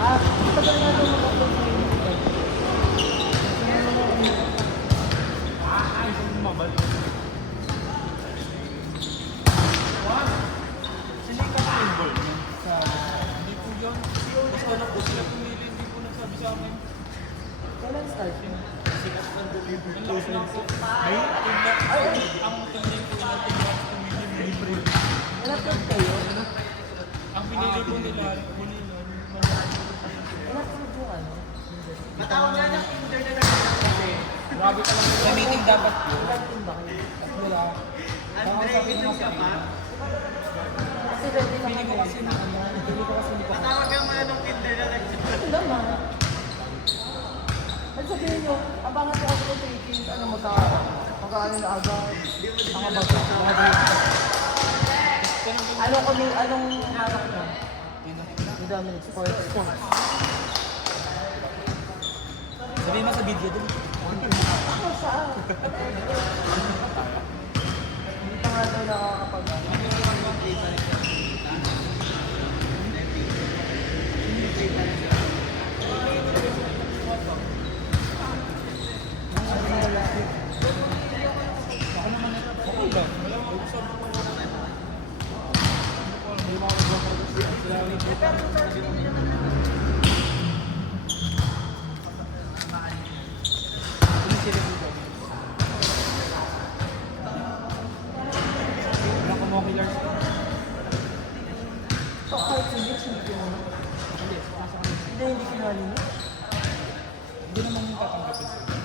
Ah, tagal nga daw mag-upload sa inyo. Sinikat na yung ball. Hindi po yun. Basta na po sila pumili, hindi po nagsabi sa amin. Kailan start yun? Sikat na delivery. Ang lakas lang po. Ay, ang tingin po natin yung pumili libre. In-upload kayo? Ang pinili po nila, huli na. In-upload yung ano? Matawag nga ng internet na kasi. Grabe ka lang. Sa meeting dapat yun. Ilan team ba kayo? Wala. Andre, inom ka pa? Kasi ready na kami. Hindi ko kasi hindi ko. Matawag nga mga ng internet. Ito naman. At sabihin nyo, abangan ko kasi ng Philippines, ano magkaano na agad. Ang abaga. Anong hanap nyo? Yung dominant sports. Sabihin mo sa video dun. Ako siya. Hindi pa nga daw nakakapag- Okay lang. Wala mo usap. Wala ko mo killers. So, kahit hindi, champion. Hindi kinuha ninyo. Hindi naman yung tatanggapin sa'yo.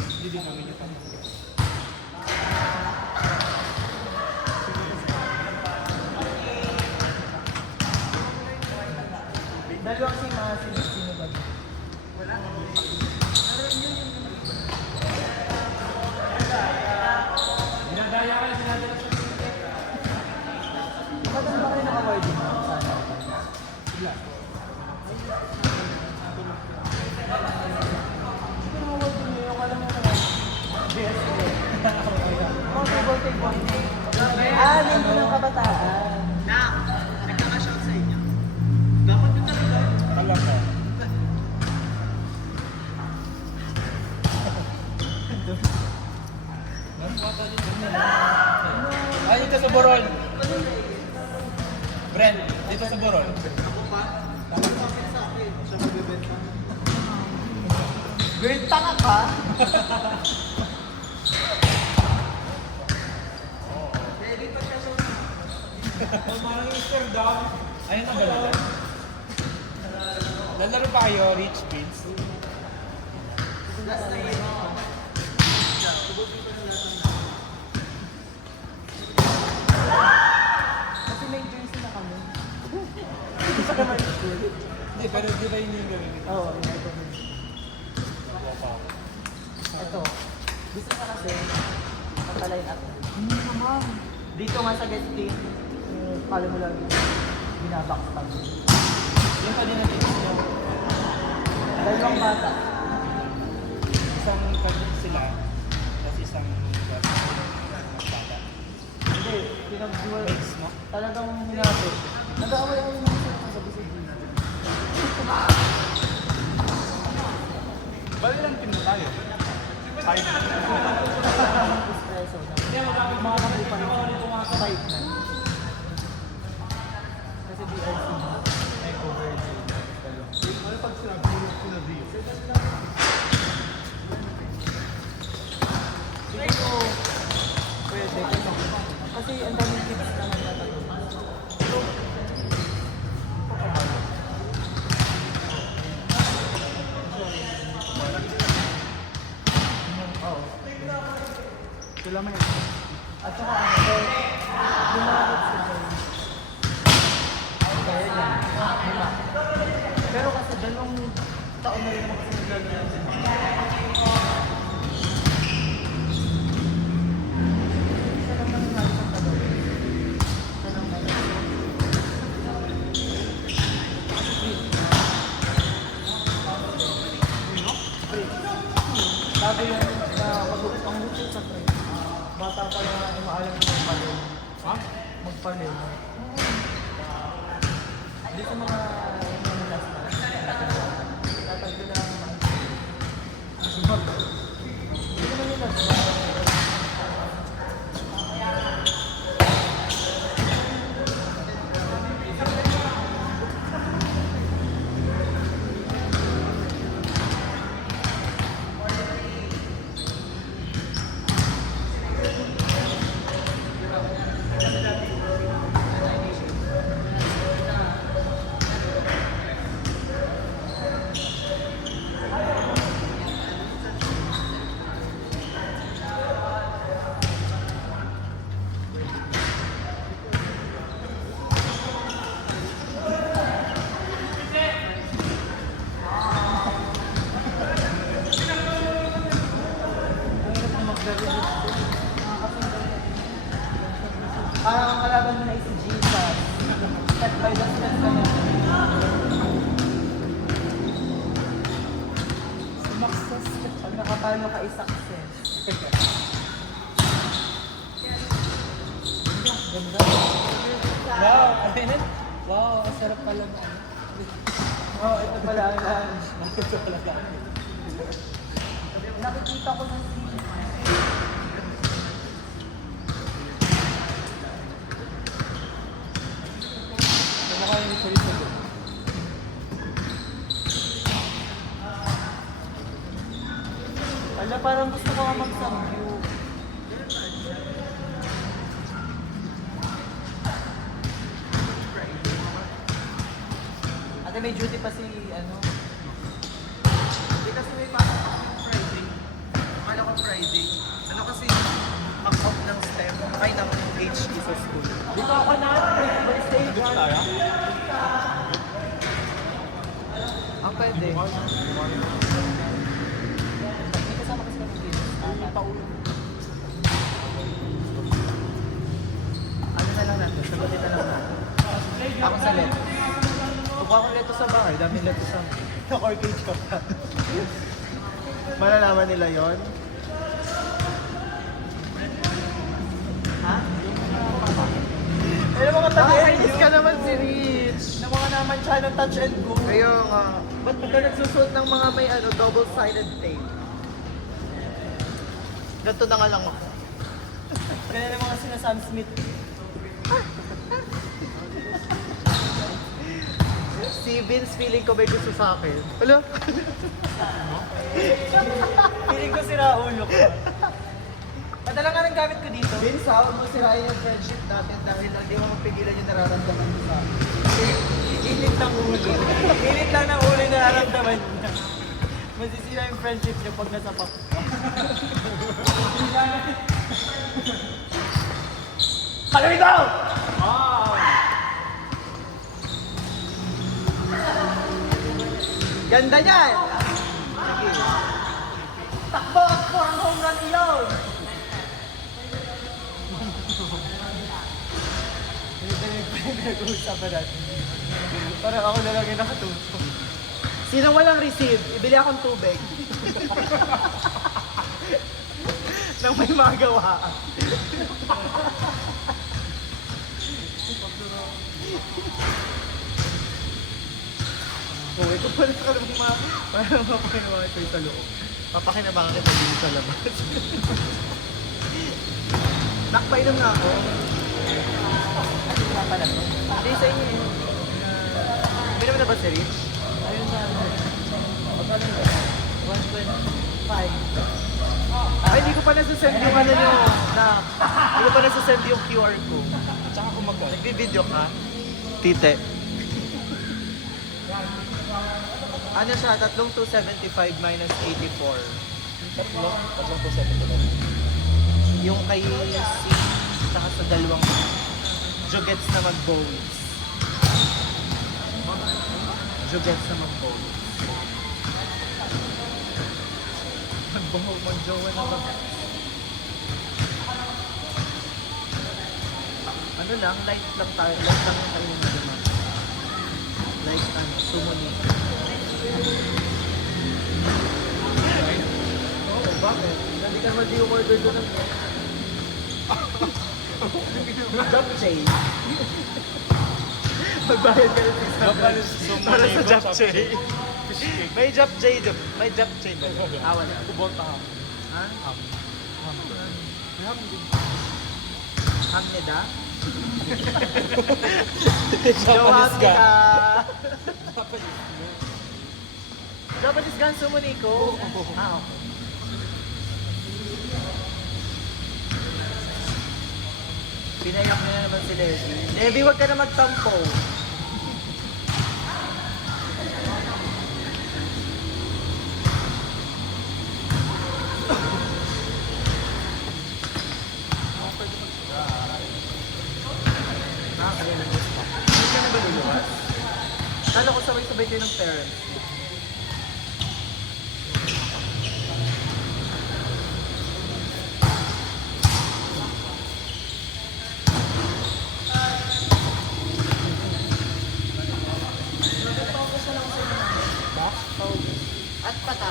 Hindi din namin yung tatanggapin. Dalawang si mga sino ba? Dinadaya ka na sinadala sa Ba't ba kayo naka-award din? Sana. sila. Siguro award din nyo, yung alam mo naman. BSA. Multi-voltage bonding. Membro ng kabataan. Na, nagkaka-shout sa inyo. Dapat yung talaga. Alam ko. Ay, dito sa Borol. Brent, dito sa Borol. Ako pa. Dapat bakit sa akin? Siya magbibenta. Girl, tanga ka? Ready pa siya sa Ayun na ba lalaro? Lalaro pa kayo, Rich Prince? last na yun. Kasi may jersey na kami. Hindi pa naman school. Hindi, pero di ba yun yung gawin nito? Oo, ito. Ito. Gusto na kasi, pagka-line up. Hindi naman. Dito nga sa guest team, kala mo lagi, binabackstab. Yung pa din natin yung Dalawang bata. isang kapit sila, tapos isang bata. Hindi, pinag-dual. Mix, no? Talagang hinapit. Nag-aaway ako yung mga sabi sa Gina. Bali lang team na tayo. Five. Espresso na. Mga kapupa na. Fight na. Kasi DRC na. May over. Ano pag sila deal? Hindi ko pwede. Kasi ang daming tips na nagtatanong. Oo. Sila may At saka ano, lumabot sila. Kaya yan. Lima. Pero kasi dalawang taon na rin naman kasi naglalaro sila. Isa lang naman nga isang tagal. Isa lang naman. Bago yung ang hukit sa pre. Bata pa lang na maalam na magpalin. Ha? Magpalin. Hindi sa mga last na. gaano ka i-success. Ganda. Wow, ano yan? Wow, ang sarap pala na. Oh, ito pala ang lunch. Ito pala na. Nakikita ko na si... Kumakain yung chorizo doon. Ala, parang gusto ko nga mag-samgyu. Ate, may duty pa si, ano? Hindi kasi may pasok ako ng Friday. Akala ko Friday. Ano kasi, up ng STEM, ay ng HE sa school. Dito ako na, by stage Dito 1. tayo? Ang pwede. May kasama kasi kami dito. Ano na lang natin? Sagutin na lang natin. Ako sa leto. Kukuha ko leto sa bahay. Daming leto sa... Or cage ka pa. Malalaman nila yon. Ha? Ay, mga Nakakainis ka naman si Rich. Na mga naman siya ng touch and go. Kaya nga, ba't ka nagsusuot ng mga may ano, double-sided tape? Ganito na nga lang ako. Ganyan ang mga sina Sam Smith. Si Vince feeling ko may gusto sa akin. Hello? Feeling ko sira ulo ko. Padala nga ng gamit ko dito. Vince, huwag mo sirain yung friendship natin dahil hindi mo mapigilan yung nararamdaman mo sa akin. Init ng ulo. Init lang ng ulo yung nararamdaman niya. Masisira yung friendship niya pag nasa pak. Kalawin daw! Ganda niyan! Takbo at po ang home run iyon! Pinag-uusapan natin. Parang ako na lang yung nakatuto. Sino walang receive? Ibili akong tubig. Nang may magawa. Uy, kung pala ka namang parang mapakinabangan ito sa loob. Mapakinabangan kita dito sa labas. Nakpainom na ako. Ano nga pala to? Hindi sa inyo yun. Binom na ba si Rich? Ayun na. Magkano na? 125. Ay, hindi ko pa nasasend yung ano nyo. Hindi ko pa nasasend yung QR ko. Tsaka kumagkano. Nagbi-video ka? Tite. Ano siya? Tatlong 275 minus 84. Tatlong po 7 Yung kay C, saka sa dalawang jugets na mag-bowls. Jugets na mag-bowls. Mag-jowa na mag... Ano lang, light lang tayo. Light lang yung tayo naman. Light ano, sumuni. Oo, bakit? Hindi ka naman di order doon ng... Japchae. Magbayad ka ng para sa japchae. May japchae doon. May japchae doon. Ah, wala. Kubota ha. Ha? Ham. Ang nida? Japanese ka. Japanese gan sumuni ko. Ah, okay. Pinayak niya na naman si Levi. Levi, huwag ka na magtampo. Hindi ka na ba luluwas? Kala ko sabay-sabay kayo ng parents. At pata.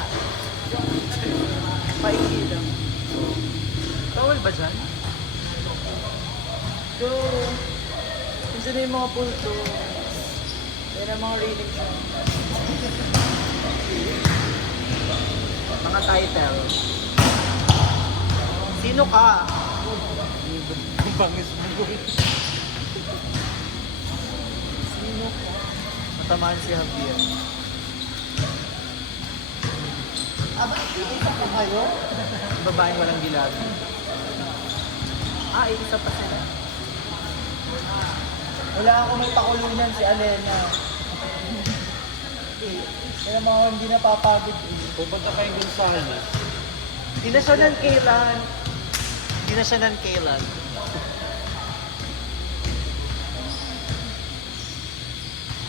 pool ba dyan? So, kung sino yung mga pulto, yan ang mga reading siya. Mga title. Sino ka? Ang bangis mo. Sino ka? Matamaan si Javier. Isa pa kayo? Babaeng walang gilabi. Isa pa sila. Wala ako may pakulunan si Alena. Kaya mga hindi napapagod eh. Pupunta kayong Gonzales. Di na siya ng kailan. Di na siya ng kailan.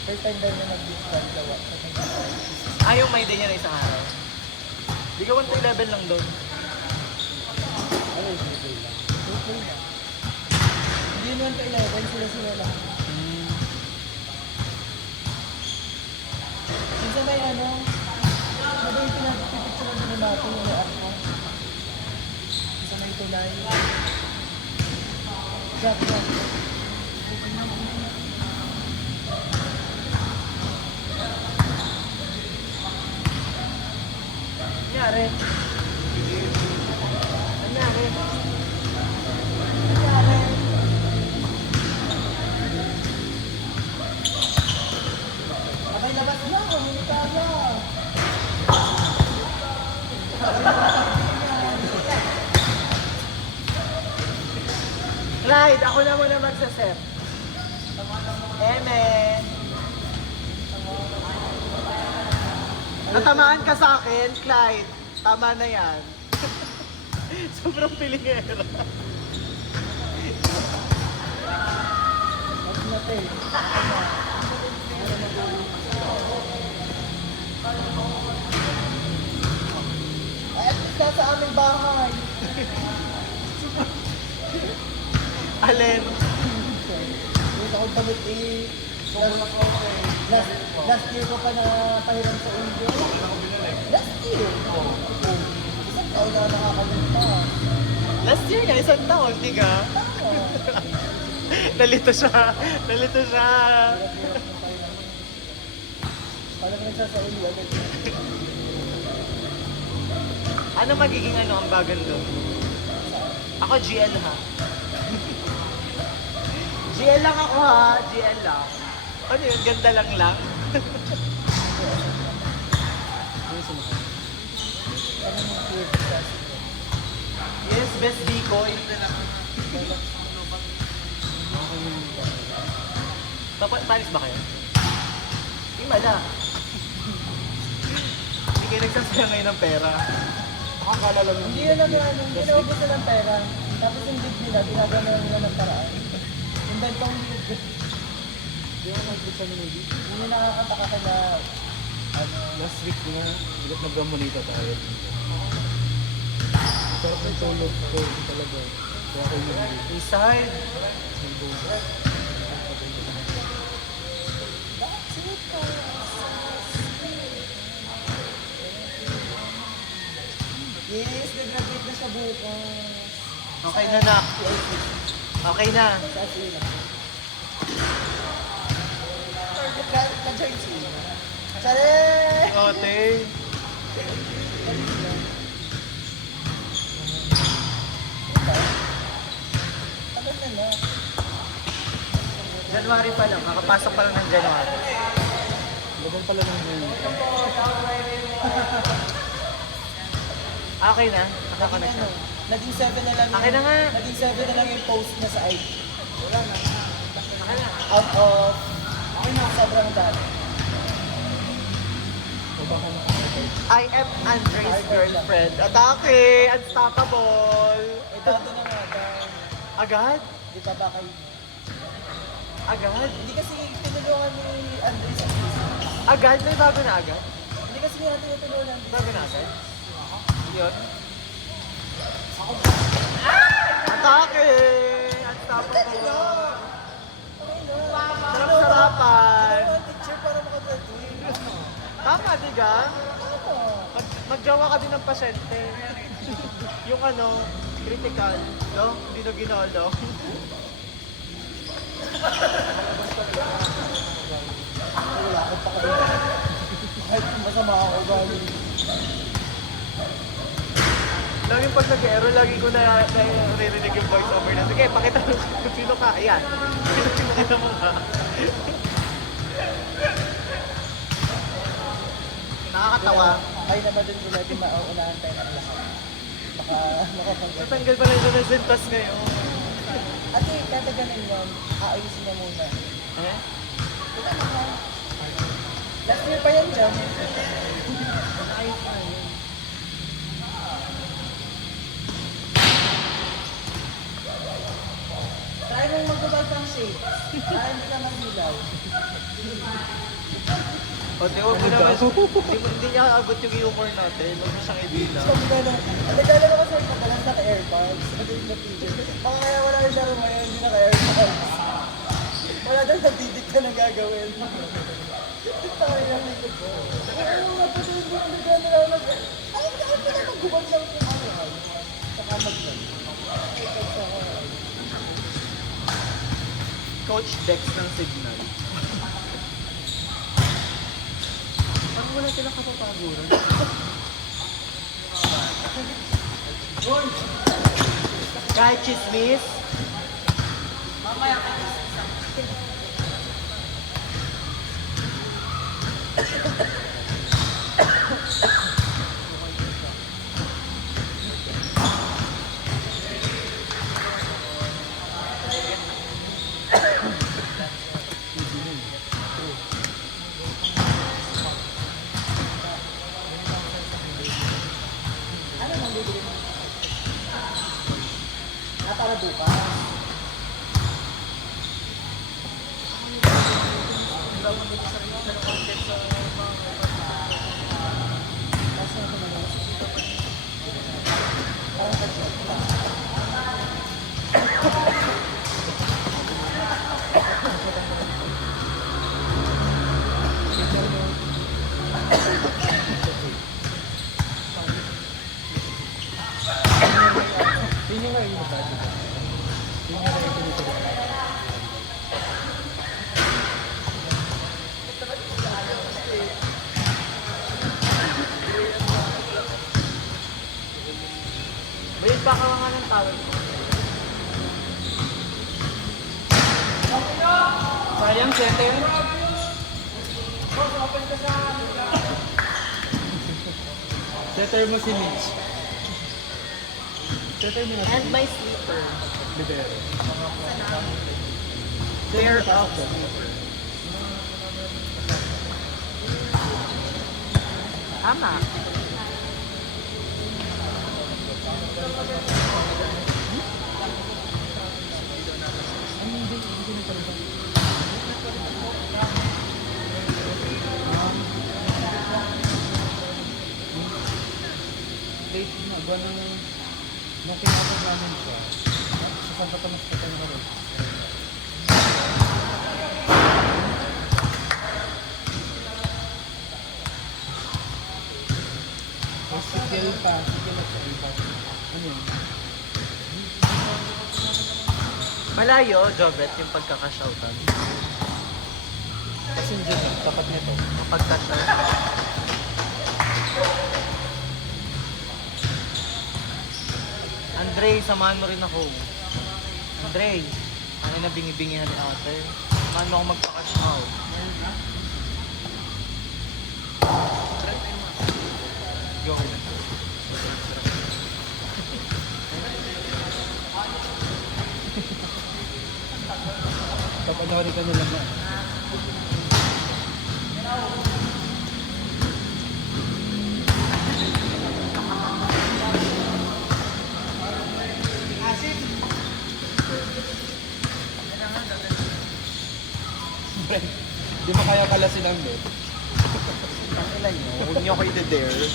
First time daw na nag-beach sa gawa. Yung may day niya na isang araw. Di ka 1 to 11 lang doon. Hindi naman ka 11, sila lang. Minsan may ano yung pinapipicture din natin yung react mo. Minsan may tulay. Jack. Nangyari. Nangyari. Abay, labas na! Hindi ka na! Clyde, ako na muna magsasep. Eme. Natamaan ka sa akin, Clyde. Tama na yan. Sobrang pilingero. Wag na tayo. Ay, at least nasa aming bahay. Alin? Dito akong pamit eh. Last year ko pa na pahiram sa Indio. Last year? Oo. Isang taon na nakakalimta. Last year nga, isang taon, di ka? Nalito siya. Nalito siya. Parang nagsasauli agad. Ano magiging ang bagan doon? Ako GL ha. GL lang ako ha. GL lang. Ano yun? Ganda lang. Yes, best decoy. Paris ba kayo? Hindi mala. Hindi kayo nagsasaya ngayon ng pera. Akala lang Hindi yun lang ano, hindi naubos na ng pera. Tapos yung bid nila, ginagawa na nila ng paraan. Inventong bid. Hindi ako nag-bisa ni Navy. Hindi nakakataka ka na Last week nga, bigat nag-gamonita tayo. Sarap ng tulog ko talaga. Kaya ako yung Inside. yes, nag-graduate na siya bukas. Okay na na. Okay na. Sa Asila. Ka-join siya. Sare! Ote. Tagal na na. January pa lang. Makapasok pa lang ng January. Laban pala ng ngayon. Okay na. Nakaka na siya. Naging 7 na lang Akin na nga. Naging 7 na lang yung post na sa IG. Wala na. Okay na. Out of sobrang dami. I am Andre's girlfriend. Atake! Unstoppable! Eh, dati na nga dahil Agad? di pa ba kayo? Agad? Hindi kasi tinulungan ni Andres ang business. Agad? May bago na agad? Hindi kasi nga tinutulungan. Bago na agad? Yun? Atake! Unstoppable! Sarap-sarapan! Ano ang teacher para makagraduate? Tama, di ka? Ano? Magjawa ka din ng pasyente. Yung ano, critical, no? Hindi na ginolo. Wala akong pakagawa. Kahit masama ako galing. Laging pag nag-aero, lagi ko na naririnig yung voice over na, sige, pakita mo kung sino ka. Ayan. Pakita mo nga. Nakakatawa. Kayo naman din sila din mauunahan tayo ng lahat. Baka makapagod. Natanggal pa lang ito ng Zentas ngayon. Ate, tataganin yan. Aayusin na muna. Eh? Last year pa yan dyan. Ayos na yun. Try mong magbabag ng shade. Para hindi ka masilaw. O, di huwag mo naman. Hindi niya abot yung humor natin. Huwag mo siyang idila. Sabi ka na, nagkala ko kasi madalas naka-airpods. Hindi nag-DJ. Baka kaya wala rin laro ngayon, hindi naka-airpods. Wala daw nagdidik ka na gagawin. Tayo na nito ko. Oo, napatuloy mo ang nagkala na lang. Ay, hindi na maggubag lang kung ano. Saka mag-lang. Coach Dex ng Signal. Pag wala silang kapapaguran. Kahit chismis. Mamaya ka. Ano nang bibili mo? Para bukas. Bayad pa ka nga ng tawag ko. Sayang, sete. Setter mo si Mitch. Setter mo na si And my sleeper. Libero. Pair of sleeper. Tama. Date na ba nung kinakapag namin siya? Sa Santa Tomas pa tayo na rin. May sikil pa. Sikil at sa iba. Ano yun? Malayo, Jovet, yung pagkakashoutan. Kasi dyan, tapat nito. Pagkashoutan. Andre, samahan mo rin ako. Andre, ano na bingi-bingihan ni ate? Samahan mo ako magpaka-shout. Go. Papanoorin ka nila na. Friend, di mo kaya kalasin ang bed. Tangilan nyo, huwag nyo ako i-dare.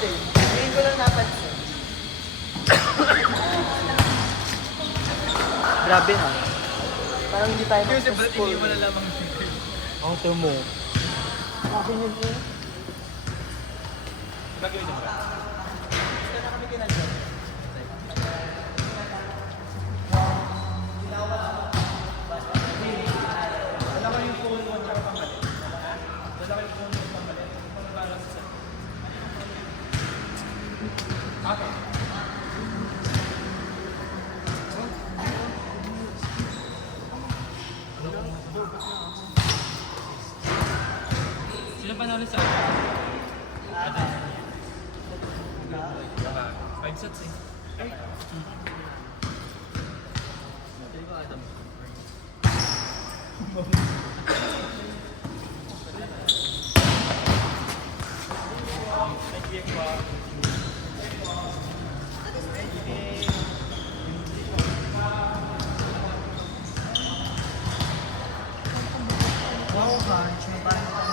din. Ngayon ko lang napansin. Grabe ha. Parang hindi tayo Kasi ba't mag-school. hindi mo nalamang Ang tumo. Akin yun po. Gagawin mo ba? Ito na kami kinadyan. Wala ko yung phone mo tsaka pambalit. Wala ko yung phone mo pambalit. Para sa Okay. Sila panalo sa akin? Ate. 5 sets eh. Wow, March. May parang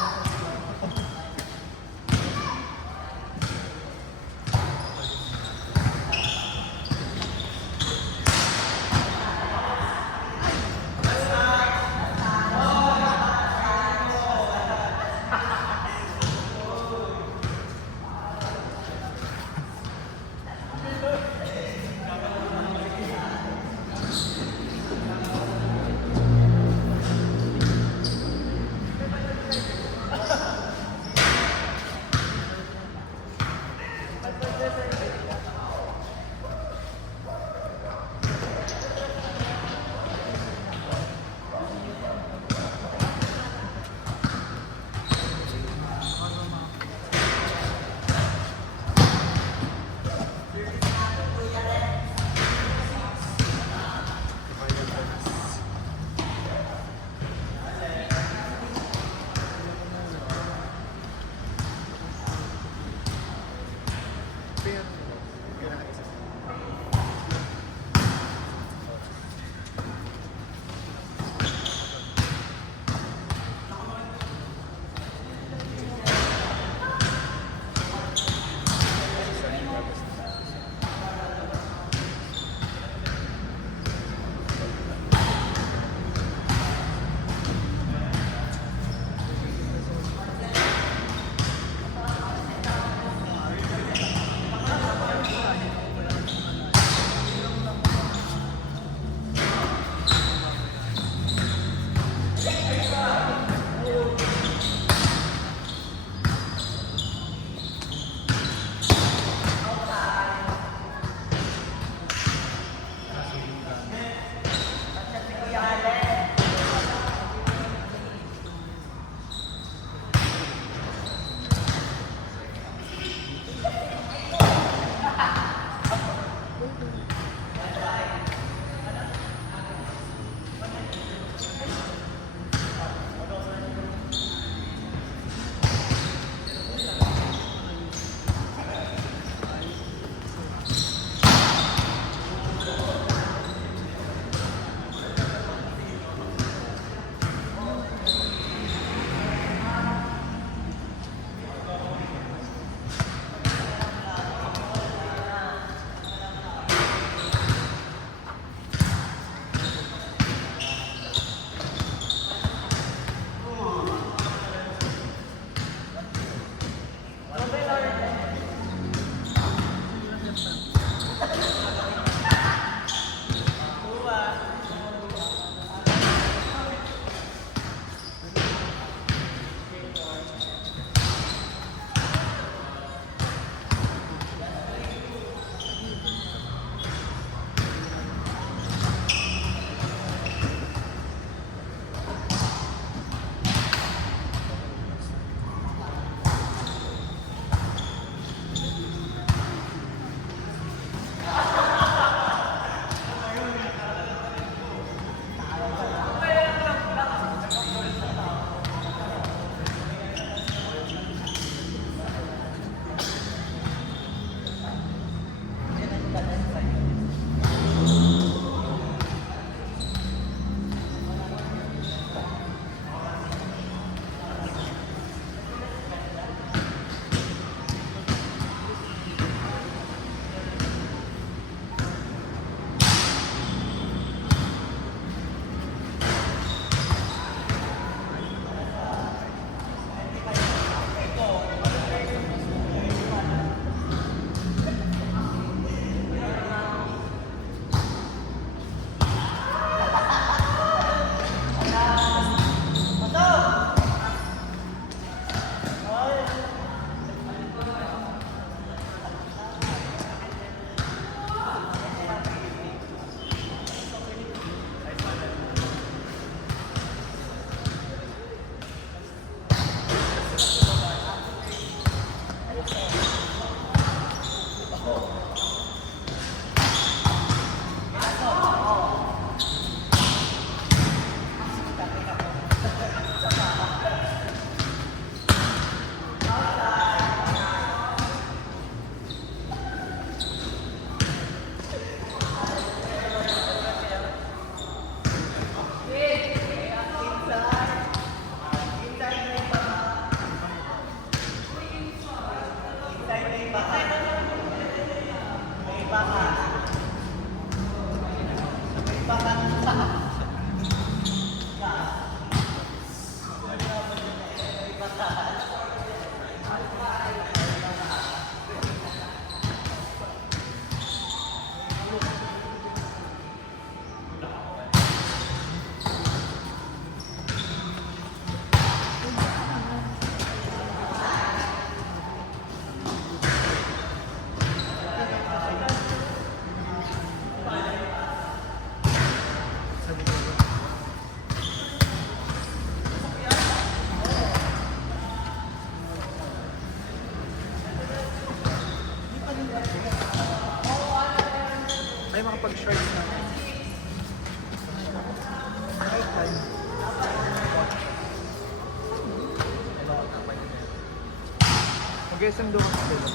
Mag-SM doon kasi sila.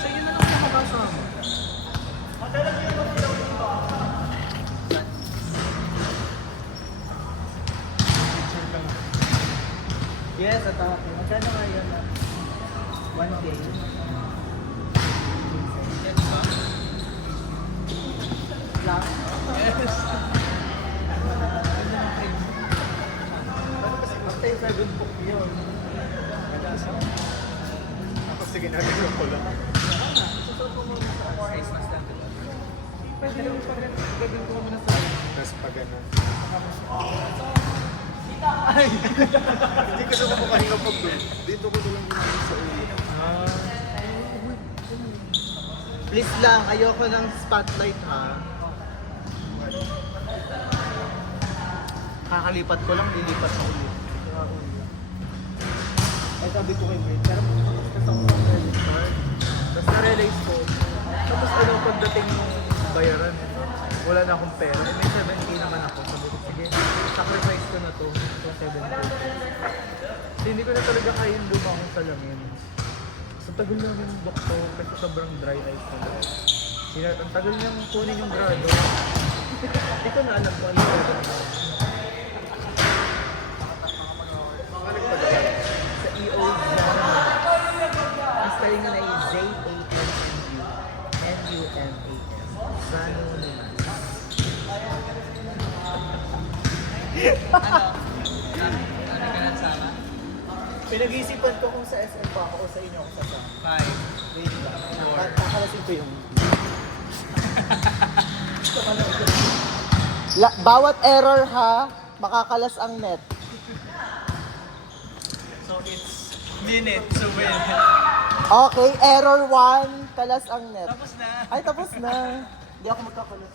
Sa inyo na lang ako makasama. Yes, at ako. Magkano nga yun? 1K. Lang? After 7 book yun. Tapos sige na ko lang. Size na stand. Pwede lang pag gagawin ko muna sa tapos pag ano. Ay! Hindi kasi ako makahinga pag doon. Dito ko lang ginagawa sa ulo. Please lang, ayoko ng spotlight ha. Kakalipat ko lang, lilipat ko ulit. Ay sabi ko kay Brent, pero kasi ako ng credit card. Tapos na-realize ko. Tapos ano, pagdating ng bayaran, wala na akong pera. Eh, may 7K naman ako. Sabi ko, sige, sacrifice ko na to. Itong 7K. Kasi hindi ko na talaga kain lumahong salamin. Sa tagal na yung doktor, kasi sobrang dry eyes talaga. Ang tagal niyang kunin yung grado. Hindi ko na alam kung ano yung Sa EOs yan. Ang spelling nila ay Z-A-N-N-U-N-U-M-A-S. Zanu Numan. Ano ka na sana? Pinag-iisipan ko kung sa SM pa ako o sa inyo ako sasama. 5. Wait lang. Kakalasin ko yung... bawat error ha, makakalas ang net. So it's minute, so win. Okay, error 1, kalas ang net. Tapos na. Ay, tapos na. Hindi ako magkakalas.